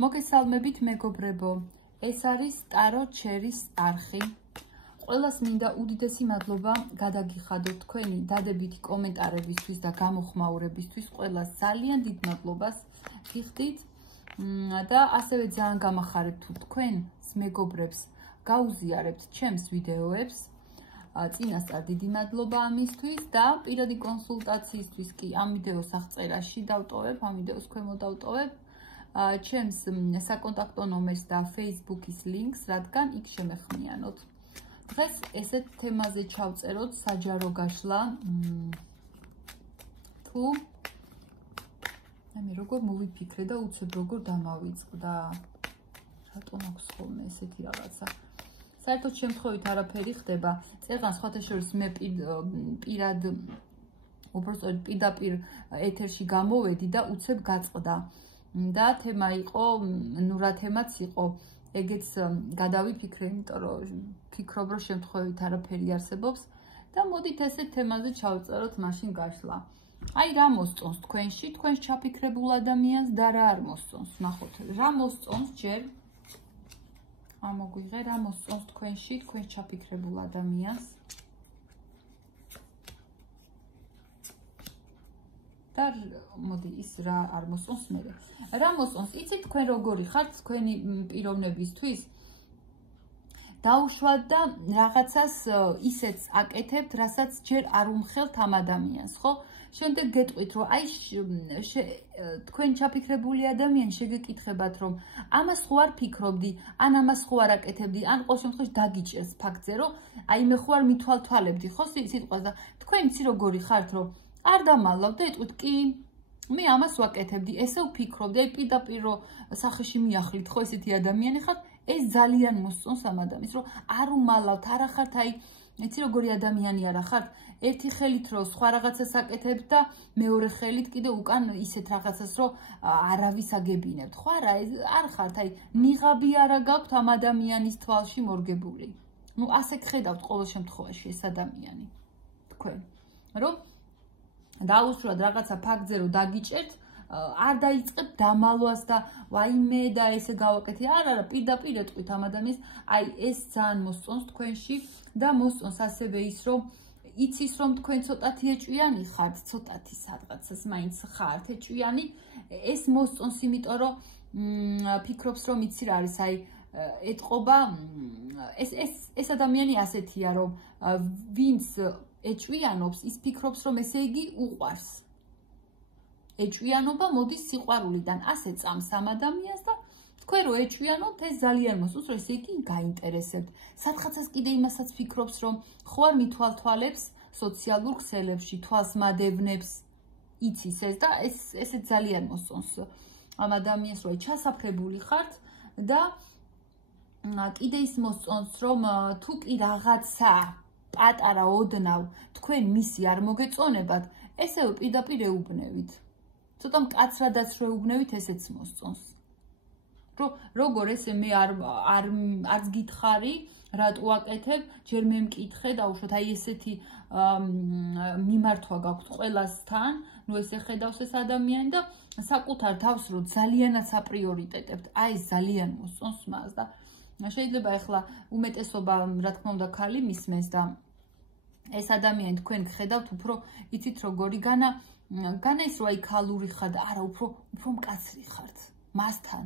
მოგესალმებით მეგობრებო, ეს არის ტარო ჩერის არხი. ყველას მინდა უდიდესი მადლობა გადაგიხადოთ თქვენი დადებითი კომენტარებისთვის და გამოხმაურებისთვის. ყველას ძალიან დიდ მადლობას გიხდით და ასევე ძალიან გამახარებთ თუ თქვენს მეგობრებს გაუზიარებთ ჩემს ვიდეოებს. წინასწარ დიდი მადლობა ამისთვის და პირადი კონსულტაციისთვის კი ამ ვიდეოს აღწერაში დავტოვებ, ამ ვიდეოს ქვემოთ დავტოვებ ჩემს საკონტაქტო ნომერს და Facebook-ის ლინკს, რადგან იქ შემეხმიანოთ. დღეს ესეთ თემაზე ჩავწეროთ საჯარო გაშლა თუ მე როგორ მოვიფიქრე და უცებ როგორ დამავიწყდა. რატომ აქვს ხოლმე ესეთი რაღაცა? საერთოდ შემთხვევით არაფერი ხდება. წერან სხვათა შორის მე პირად უბრალოდ პირდაპირ ეთერში გამოვედი და უცებ გაწყდა. და თემა იყო, ნუ რა თემაც იყო, ეგეც გადავიფიქრე, იმიტომ რომ ფიქრობ, რომ შემთხვევით არაფერი არსებობს და მოდით ესეთ თემაზე ჩავწეროთ მაშინ გაშლა. აი რა მოსწონს თქვენში, თქვენს ჩაფიქრებულ ადამიანს და რა არ მოსწონს. ნახოთ, რა მოსწონს ჯერ ამოგვიღე, რა მოსწონს თქვენში, თქვენს ჩაფიქრებულ ადამიანს. და მოდი ის რა არ მოსწონს მე. რა მოსწონს? იცით თქვენ როგორი ხართ თქვენი პიროვნებისთვის? დაუშვათ და რაღაცას ისეც აკეთებთ, რასაც ჯერ არ უმხელთ ამ ადამიანს, ხო? შემდეგ გეტყვით, რომ აი თქვენ ჩაფიქრებული ადამიანი შეგეკითხებათ, რომ ამას ხო არ ფიქრობდი, ან ამას ხო არ აკეთებდი, ან ყოველ შემთხვევაში დაგიჭერს ფაქტზე, რომ აი მე ხო არ მithვალთვალებდი, ხო სიტყვას და თქვენ იცი როგორი ხართ, რომ არ დამალავ და ეტყვით, კი, მე ამას ვაკეთებდი, ესე ვფიქრობდი, აი პირდაპირ რომ სახეში მიახლით, ხო ესეთი ადამიანი ხართ, ეს ძალიან მოსწონს ამ ადამიანს, რომ არ უმალავთ, არ ხართ აი, იცი როგორი ადამიანი არა ხართ, ერთი ხელით რომ სხვა რაღაცას აკეთებთ და მეორე ხელით კიდე უკან ისეთ რაღაცას რომ არავის აგებინებთ, ხო არა, არ ხართ, აი ნიღაბი არა გაქვთ ამ ადამიანის თვალში მორგებული. ნუ ასე გხედავთ ყოველ შემთხვევაში ეს ადამიანი თქვენ, რომ დაუშვათ რაღაცა ფაქტზე რომ დაგიჭერთ, არ დაიწყებთ დამალვას და ვაიმე და ესე გავაკეთე. არა, პირდაპირ ეტყვით ამ ადამიანს, აი ეს ძალიან მოსწონს თქვენში და მოსწონს ასევე ის, რომ იცის რომ თქვენ ცოტათი ეჭვიანი ხართ, ცოტათი სადღაცას მაინც ხართ ეჭვიანი. ეს მოსწონს, იმიტომ რომ ფიქრობს რომ იცი რა არის, აი ეტყობა ეს ადამიანი ასეთია, რომ ვინც ეჭვიანობს, ის ფიქრობს რომ ესე იგი უყვარს. ეჭვიანობა მოდის სიყვარულიდან, ასე წამს ამ ადამიანს და თქვენ რო ეჭვიანობთ, ეს ძალიან მოსწონს, რომ ესე იგი გაინტერესებთ. სათხაცას კიდე იმასაც ფიქრობს, რომ ხო არ მithვალთვალებს სოციალურ ქსელებში, თვალს მადევნებს, იცის ეს და ესე ძალიან მოსწონს ამ ადამიანს, რომ ჩასაფრებული ხართ და კიდე ის მოსწონს, რომ თუ კი რაღაცა პატარა ოდნავ თქვენ მისი არ მოგეწონებათ, ესეო პირდაპირ ეუბნევით. ცოტა მკაცრადაც რო ეუბნევით, ესეც მოსწონს. როგორ ესე მე არც გითხარი, რატო აკეთებ, ჯერ მე მკითხე და უშოთ აი ესეთი მიმართვა გაქვთ ყველასთან, ნუ ესე ხედავს ეს ადამიანი და საკუთარ თავს რო ძალიანაც აპრიორიტეტებთ, აი ეს ძალიან მოსწონს მას და შეიძლება ახლა უმეტესობა რა თქმა უნდა ქალი მისმენს და ეს ადამიანი თქვენ გხედავთ უფრო იცით როგორი განა ის რომ აი ქალური ხარ და არა უფრო მკაცრი ხართ მასთან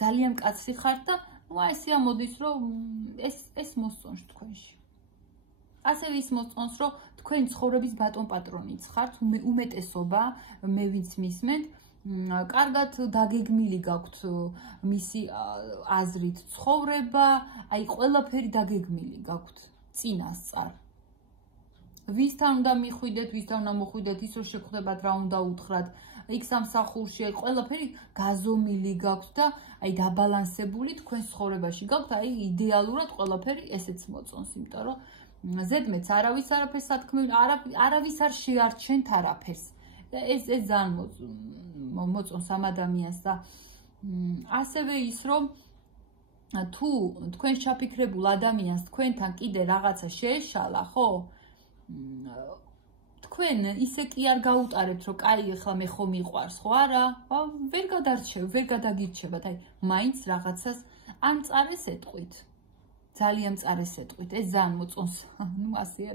ძალიან მკაცრი ხართ და ნუ აი ესე ამოდის რომ ეს მოსწონს თქვენში. ასევე ის მოსწონს რომ თქვენ ცხოვრების ბატონ პატრონიც ხართ, უმეტესობა მე ვინც მისმენთ კარგად დაგეგმილი გაქვთ მისი აზრით ცხოვრება, აი ყველაფერი დაგეგმილი გაქვთ წინასწარ. ვისთან უნდა მიხვიდეთ, ვისთან უნდა მოხვიდეთ, ის რომ შეგხვდებათ რა უნდა უთხრათ, იქ სამსახურში, აი ყველაფერი გაზომილი გაქვთ და აი დაბალანსებული თქვენ ცხოვრებაში გაქვთ, აი იდეალურად ყველაფერი ესეც მოწონს, იმიტომ რომ ზედმეტს არავის არაფერს სათქმელი, არავის არ შეარჩენთ არაფერს. ეს ძალიან მოწონს ამ ადამიანს და ასევე ის რომ თუ თქვენს ჩაფიქრებულ ადამიანს თქვენთან კიდე რაღაცა შეეშალა, ხო? თქვენ ისე კი არ გაუტარებთ, რომ კაი, ახლა მე ხომ მიყვარს, ხო არა? ვერ გადაგირჩებათ, აი, მაინც რაღაცას ან წარეს ეტყვით. ძალიან წარეს ეტყვით, ეს ძალიან მოწონს, ნუ ასეა.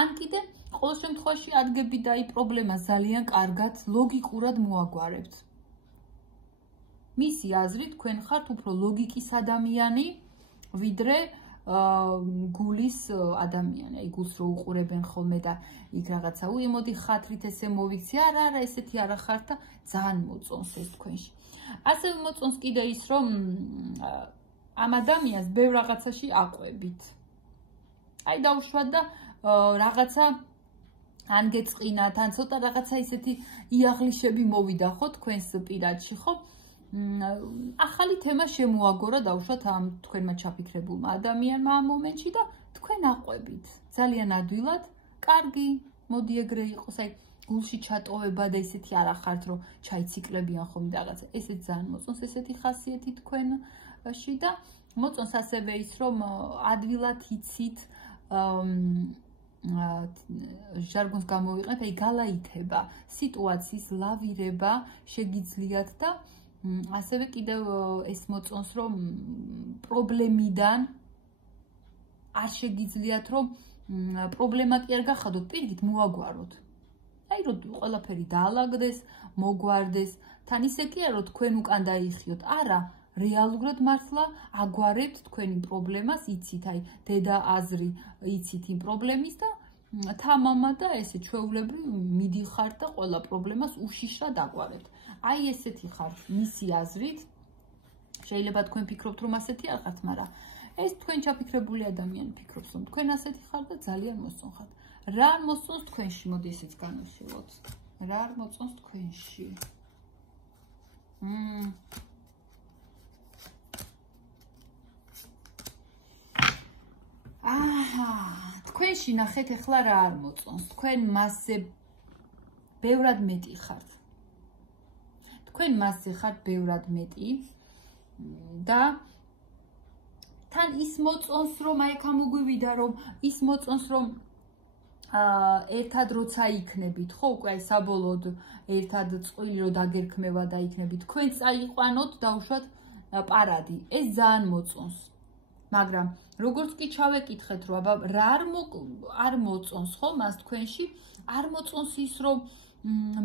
ან კიდე ყოველ შემთხვევაში ადგები და აი პრობლემას ძალიან კარგად ლოგიკურად მოაგვარებთ. მისი აზრით, თქვენ ხართ უფრო ლოგიკის ადამიანი, ვიდრე გულის ადამიანი, აი გულს რო უყურებენ ხოლმე და იქ რაღაცა მოდი ხათრით ესე მოვიქცე, არა, ესეთი არა ხართ და ძალიან მოწონს ეს თქვენში. ასევე მოწონს კიდე ის, რომ ამ ადამიანს ბევრ რაღაცაში აყვებით. აი დაუშვათ და რაღაცა ან გეწყინათ, ან ცოტა რაღაცა ისეთი იაღლიშები მოვიდა ხო თქვენს პირადში, ხო? ახალი თემა შემოაგორა დაუშვათ ამ თქვენმა ჩაფიქრებულმა ადამიანმა ამ მომენტში და თქვენ აყვებით. ძალიან ადვილად, კარგი, მოდი ეგრე იყოს, აი გულში ჩატოვება და ისეთი არ ახართ, რომ ჩაიციკლებიან ხოლმე რაღაცა. ესეც ძალიან მოწონს ესეთი ხასიათი თქვენში და მოწონს ასევე ის, რომ ადვილად იცით ჟარგონს გამოვიყენებ, აი გალაითება, სიტუაციის ლავირება შეგიძლიათ და ასევე კიდევ ეს მოწონს, რომ პრობლემიდან არ შეგიძლიათ, რომ პრობლემა კი არ გახადოთ, პირიქით მოაგვაროთ. აი რომ ყველაფერი დაალაგდეს, მოგვარდეს, თან ისე კი არა, რომ თქვენ უკან დაიხიოთ, არა, რეალურად მართლა აგვარებთ თქვენი პრობლემას, იცით, აი დედა აზრი, იცით იმ პრობლემის და თამამა და ესე ჩვეულებრივ მიდიხართ და ყველა პრობლემას უშიშრად აგვარებთ. აი ესეთი ხართ მისი აზრით. შეიძლება თქვენ ფიქრობთ, რომ ასეთი არ ხართ, მაგრამ ეს თქვენ ჩაფიქრებული ადამიანი ფიქრობს, რომ თქვენ ასეთი ხართ და ძალიან მოსწონხართ. რა არ მოსწონს თქვენში? მოდი ესეც განვიხილოთ. რა არ მოწონს თქვენში? თქვენში ნახეთ ახლა რა არ მოწონს. თქვენ მასზე ბევრად მეტი ხართ. თქვენ მასზე ხართ ბევრად მეტი და თან ის მოწონს, რომ აი გამოგვივიდა, რომ ის მოწონს, რომ ერთად როცა იქნებით, ხო, უკვე აი საბოლოოდ ერთად წყვილი რო დაგერქმევა და იქნებით, თქვენ წაიყვანოთ დაუშვათ პარადი. ეს ძალიან მოწონს. მაგრამ როგორც კი ჩავეკითხეთ, რომ აბა რა არ მოწონს, ხო, მას თქვენში არ მოწონს ის, რომ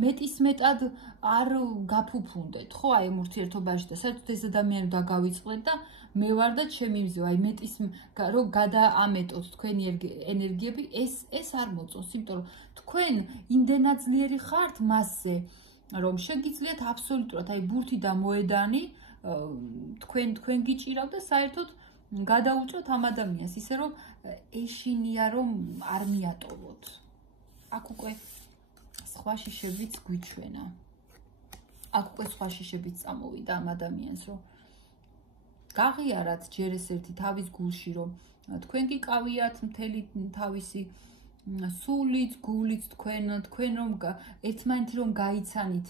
მეტისმეტად არ გაფუფუნდეთ, ხო, აი ამ ურთიერთობაში და საერთოდ ეს ადამიანი დაგავიწყდეთ და მე ვარ და ჩემი მზევა, აი მეტის რომ გადაამეტოთ თქვენი ენერგიები, ეს არ მოწონს, იმიტომ რომ თქვენ იმდენად ძლიერი ხართ მასზე, რომ შეგიძლიათ აბსოლუტურად აი ბურთი და მოედანი თქვენ გიჭირავთ და საერთოდ გადაუჭრათ ამ ადამიანს, ისე რომ ეშინია რომ არ მიატოვოთ. აქ უკვე სხვა შიშებიც გვიჩვენა. აქ უკვე სხვა შიშებიც წამოვიდა ამ ადამიანს, რომ გაღიარათ ჯერ ეს ერთი თავის გულში, რომ თქვენ გიკავიათ მთელი თავისი სულით, გულით თქვენ რომ ერთმანეთი რომ გაიცანით,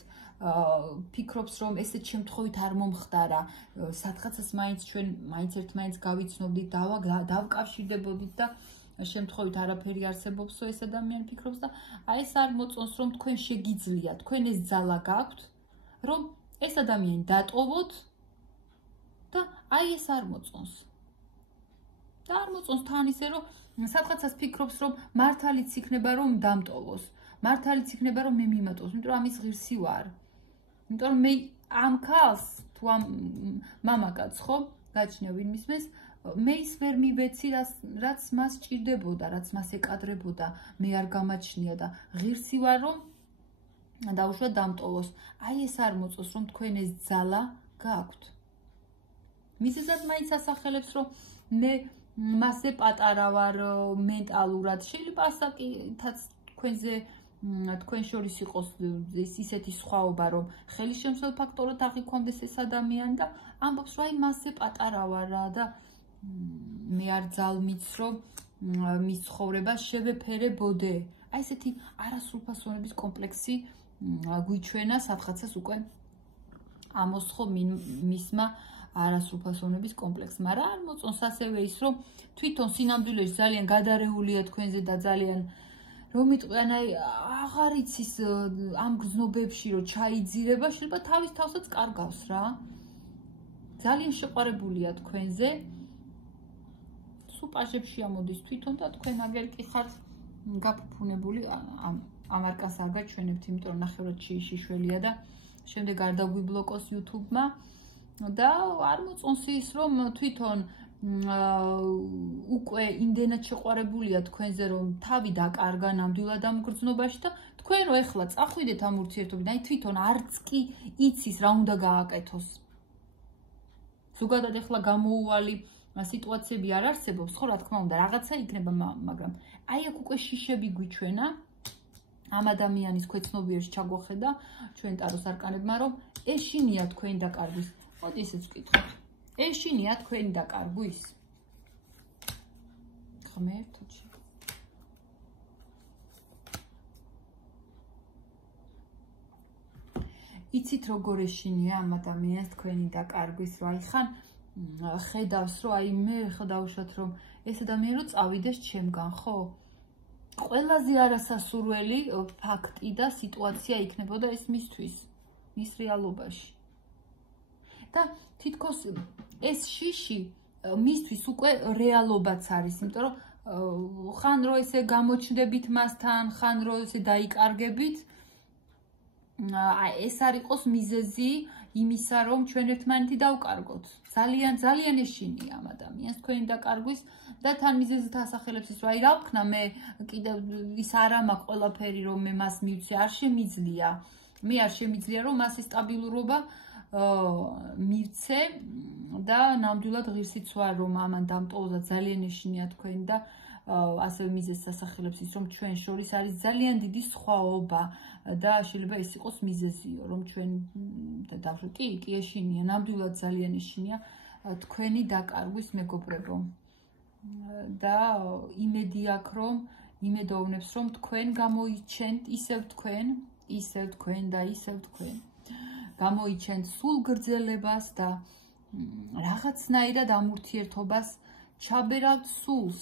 ფიქრობს რომ ესეთ შემთხვევით არ მომხდარა, სადღაცას მაინც ჩვენ მაინც ერთმანეთს გავიცნობდით, დავკავშირდებოდით და შემთხვევით არაფერი არსებობსო ეს ადამიანი ფიქრობს და აი ეს არ მოწონს, რომ თქვენ შეგიძლიათ, თქვენ ეს ძალა გაქვთ, რომ ეს ადამიანი დატოვოთ და აი ეს არ მოწონს. და არ მოწონს თან ისე, რომ სადღაცას ფიქრობს, რომ მართალიც იქნება, რომ დამტოვოს. მართალიც იქნება, რომ მე მიმატოს, იმიტომ რომ ამის ღირსი ვარ. იმიტომ რომ მე ამ ქალს თუ ამ მამაკაც ხო, გაჩნია ვინმე ისმეს, მე ის ვერ მივეცი, რაც მას ჭირდებოდა, რაც მას ეკადრებოდა, მე არ გამაჩნია და ღირსი ვარ, რომ დაუშვათ დამტოვოს. აი ეს არ მოწონს, რომ თქვენ ეს ძალა გაქვთ. მიზეზად მაინც ასახელებს, რომ მე მასზე პატარა ვარ მენტალურად. შეიძლება ასაკითაც თქვენ შორის იყოს ისეთი სხვაობა, რომ ხელისშემცველ ფაქტორად აღიქვამდეს ეს ადამიანი და ამბობს, რომ აი მასზე პატარა ვარ რა და მე არ ძალმიც, რომ მის ცხოვრებას შევეფერებოდე. აი ესეთი არასრულფასოვნების კომპლექსი გვიჩვენა სადღაცას უკვე ამოსხო მისმა არასრულფასოვნების კომპლექსმა. რა არ მოწონს ასევე ის, რომ თვითონ სინამდვილეში ძალიან გადარეულია თქვენზე და ძალიან რომ იტყვიან აი აღარ იცის ამ გზნობებში რომ ჩაიძირება შეიძლება თავის თავსაც კარგავს რა ძალიან შეყვარებულია თქვენზე სულ პაჟებში ამოდის თვითონ და თქვენ აგერ კი ხართ გაფუფუნებული ამ არკას არ გაჩვენებთ იმიტომ რომ ნახევრად შიშველია და შემდეგ არ დაგვიბლოკოს YouTube-მა და არ მოწონს ის რომ თვითონ უკვე იმდენად შეყვარებულია თქვენზე რომ თავი დაკარგა ნამდვილად ამ გრძნობაში და თქვენ რო ეხლა წახვიდეთ ამ ურთიერთობიდან აი თვითონ არც კი იცის რა უნდა გააკეთოს ზოგადად ეხლა გამოუვალი სიტუაციები არ არსებობს ხო რა თქმა უნდა რაღაცა იქნება მაგრამ აი აქ უკვე შიშები გვიჩვენა ამ ადამიანის ქვეცნობიერში ჩაგვახედა ჩვენ ტაროს არკანებმა რომ ეშინია თქვენი დაკარგვის მოდი ისიც ვკითხოთ ეშინია თქვენი დაკარგვის ღმერთოჩი იცით როგორ ეშინია ამ ადამიანს თქვენი დაკარგვის რომ აი ხან ხედავს რომ აი მე ხა დავუშვათ რომ ეს ადამიანი რო წავიდეს ჩემგან ხო ყველაზე არასასურველი ფაქტი და სიტუაცია იქნებოდა ეს მისთვის მის რეალობაში და თითქოს ეს შიში მისთვის უკვე რეალობაც არის იმიტომ რომ ხან რო ესე გამოჩნდებით მასთან ხან რო ესე დაიკარგებით ეს არ იყოს მიზეზი იმისა რომ ჩვენ ერთმანეთი დავკარგოთ ძალიან ეშინია ამ ადამიანს თქვენი დაკარგვის და თან მიზეზით ასახელებს ის რომ აი რა ვქნა მე კიდევ ის არ მაქვს ყველაფერი რომ მე მას მივცე არ შემიძლია მე არ შემიძლია რომ მას ეს სტაბილურობა მივცე და ნამდვილად ღირსიც ვარ რომ ამან დამტოვდა ძალიან ეშინია თქვენ და ასევე მიზეზს ასახელებს ის რომ ჩვენ შორის არის ძალიან დიდი სხვაობა და შეიძლება ეს იყოს მიზეზიო რომ ჩვენ და დავშოთ კი ეშინია ნამდვილად ძალიან ეშინია თქვენი დაკარგვის მეგობრებო და იმედი აქვს რომ იმედოვნებს რომ თქვენ გამოიჩენთ ისევ თქვენ და ისევ თქვენ გამოიჩენთ სულ გრძელებას და რაღაცნაირად ამ ურთიერთობას ჩაბერავთ სულს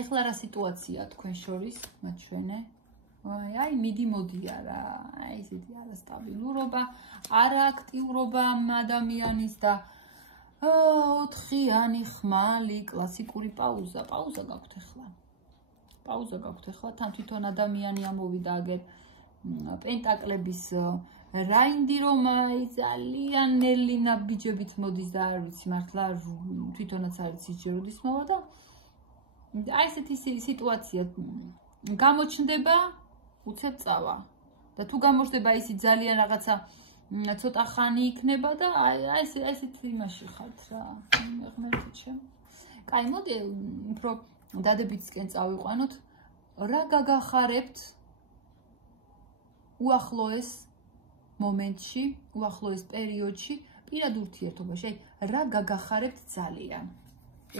ეხლა რა სიტუაცია თქვენ შორის მაჩვენე აი მიდი მოდია რა აი ესეთი არასტაბილურობა არააქტიურობა ამ ადამიანის და 4-იანი ხმალი კლასიკური პაუზა გაქვთ ეხლა თან თვითონ ადამიანი ამოვიდა აგერ პენტაკლების რაინდი რომ აი ძალიან ნელი ნაბიჯებით მოდის და არ ვიცი მართლა თვითონაც არ იცი ჯეროდის მოვა და აი ესეთი სიტუაცია გამოჩნდება უცებ წავა და თუ გამოჩნდება ისი ძალიან რაღაცა ცოტა ხანი იქნება და აი ესეთი იმაში ხართ რა ღმერთო ჩემ კაი მოდი უფრო დადებითისკენ წავიყვანოთ რა გაგახარებთ უახლოეს მომენტში უახლოეს პერიოდში პირად ურთიერთობაში აი რა გაგახარებთ ძალიან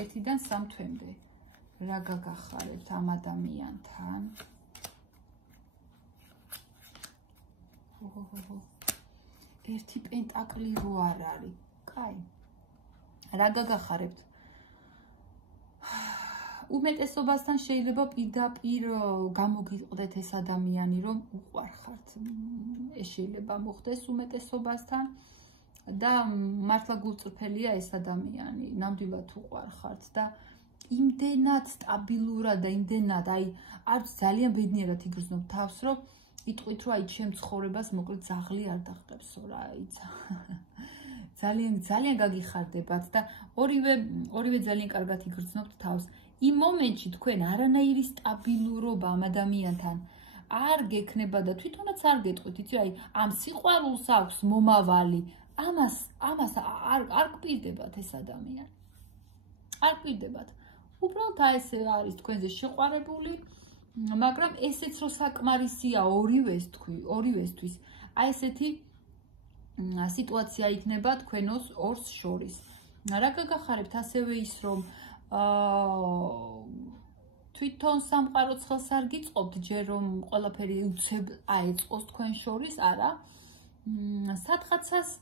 1-დან 3 თვემდე რა გაგახარებთ ამ ადამიანთან ერთი პენტაკლი რო არ არის კაი რა გაგახარებთ უმეტესობასთან შეიძლება პირდაპირ გამოგიყვდეთ ეს ადამიანი რომ უყვარხართ ეს შეიძლება მოხდეს უმეტესობასთან და მართლა გულწრფელია ეს ადამიანი ნამდვილად უყვარხართ და იმდენად სტაბილურად და იმდენად აი არც ძალიან ბედნიერად იგრძნობ თავს რომ იტყვით რომ აი ჩემ ცხოვრებას მოკლედ ძაღლი არ დახტებსო რა აიცა ძალიან გაგიხარდებათ და ორივე ძალიან კარგად იგრძნობთ თავს იმ მომენტში თქვენ არანაირი სტაბილურობა ამ ადამიანთან არ გექნება და თვითონაც არ გეტყვით იცი აი ამ სიყვარულს აქვს მომავალი ამას არ გპირდებათ ეს ადამიანი არ გპირდებათ უბრალოდ აი ეს არის თქვენზე შეყვარებული მაგრამ ესეც რო საკმარისია ორივესთვის აი ესეთი სიტუაცია იქნება თქვენ ორს შორის რა გაგახარებთ ასევე ის რომ თვითონ სამყარო ცხელს არ გიწყობთ ჯერ რომ ყველაფერი უცებ აეწყოს თქვენ შორის არა სადღაცას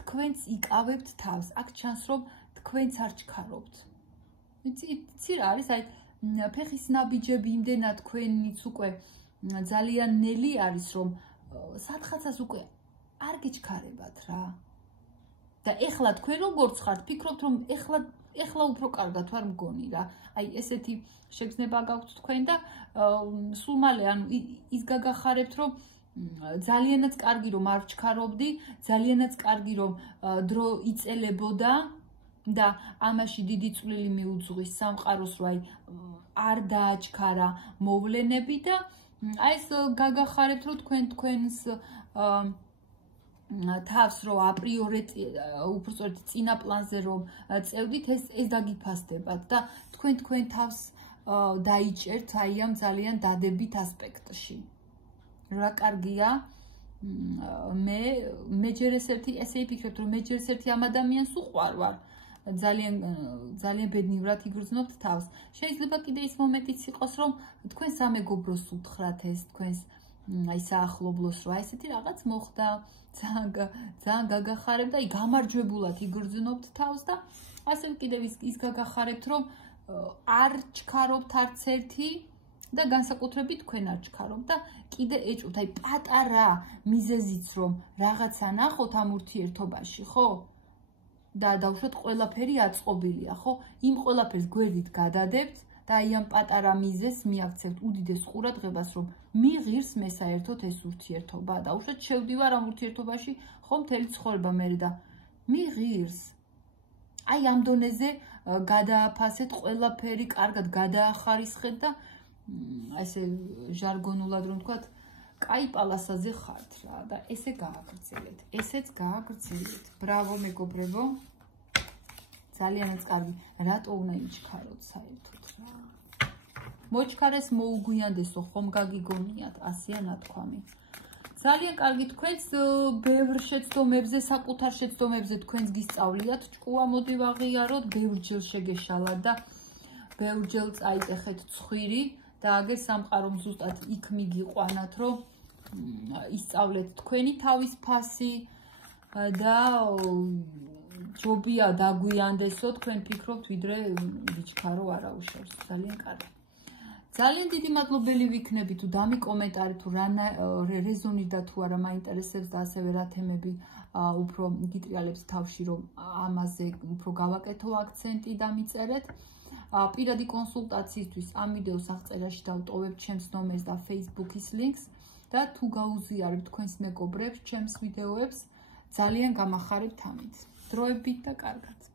თქვენც იკავებთ თავს აქ ჩანს რომ თქვენც არ ჩქარობთ იცი რა არის აი ფეხის ნაბიჯები იმდენად თქვენიც უკვე ძალიან ნელი არის, რომ სათხაცას უკვე არ გეჩქარებათ რა. და ეხლა თქვენ როგორც ხართ, ფიქრობთ რომ ეხლა უფრო კარგად ვარ მგონი რა. აი ესეთი შეგრძნება გაქვთ თქვენ და სულ მალე ანუ ის გაგახარებთ რომ ძალიანაც კარგი რომ არ ჩქარობდი, ძალიანაც კარგი რომ დრო იწელებოდა და ამაში დიდი წვლილი მიუძღვის სამყაროს რომ აი არ დააჩქარა მოვლენები და აი ეს გაგახარებთ რომ თქვენს თავს რომ აპრიორე უბრალოდ წინა პლანზე რომ წევდით ეს დაგიფასდებათ და თქვენ თავს დაიჭერთ აი ამ ძალიან დადებით ასპექტში. რა კარგია მე ჯერ ესე ვფიქრობ რომ მე ჯერ ერთი ამ ადამიანს უყვარ ვარ ძალიან ბედნიერად იგრძნობთ თავს. შეიძლება კიდე ის მომენტიც იყოს რომ თქვენ სამეგობროს უთხრათ ეს თქვენს აი საახლობლოს რომ ესეთი რაღაც მოხდა ძალიან გაგახარებთ და აი გამარჯვებულად იგრძნობთ თავს და ასე კიდევ ის გაგახარებთ რომ არ ჩქარობთ არც ერთი და განსაკუთრებით თქვენ არ ჩქარობთ და კიდე ეჭვთ აი პატარა მიზეზიც რომ რაღაცა ნახოთ ამ ურთიერთობაში ხო და დავუშვათ ყველაფერი აწყობილია ხო იმ ყველაფერს გვერდით გადადებთ და აი ამ პატარა მიზეზს მიაქცევთ უდიდეს ყურადღებას რომ მიღირს მე საერთოდ ეს ურთიერთობა და უშუალოდ შევდივარ ამ ურთიერთობაში ხო მთელი ცხოვრება მე და მიღირს აი ამ დონეზე გადააფასეთ ყველაფერი კარგად გადაახარისხეთ და ესე ჟარგონულად რომ თქვათ კაი პალასაზე ხართ რა და ესე გააგრძელეთ ესეც გააგრძელეთ ბრავო მეგობრებო ძალიანაც კარგი რატო უნდა იჩქაროთ საერთოდ რა მოჩქარეს მოუგვიანდესო ხომ გაგიგონიათ ასეა ნათქვამი ძალიან კარგი თქვენს ბევრ შეცდომებზე საკუთარ შეცდომებზე თქვენს გისწავლიათ ჭკუა მოდი ვაღიაროთ ბევრჯერ შეგეშალათ და ბევრჯერ წაიტეხეთ ცხვირი და აგერ სამყარომ ზუსტად იქ მიგიყვანათ რომ ისწავლეთ თქვენი თავის ფასი და ჯობია დაგვიანდესო თქვენ ფიქრობთ ვიდრე ვიჩქარო არა უშავს ძალიან კარგი ძალიან დიდი მადლობელი ვიქნები თუ დამიკომენტარით თუ რა რეზონირდა თუ არა მაინტერესებს და ასევე რა თემები უფრო გიტრიალებს თავში რომ ამაზე უფრო გავაკეთო აქცენტი და მიწერეთ პირადი კონსულტაციისთვის ამ ვიდეოს აღწერაში დავტოვებ ჩემს ნომერს და Facebook-ის ლინკს და თუ გაუზიარებთ თქვენს მეგობრებს ჩემს ვიდეოებს ძალიან გამახარებთ ამით დროებით და კარგად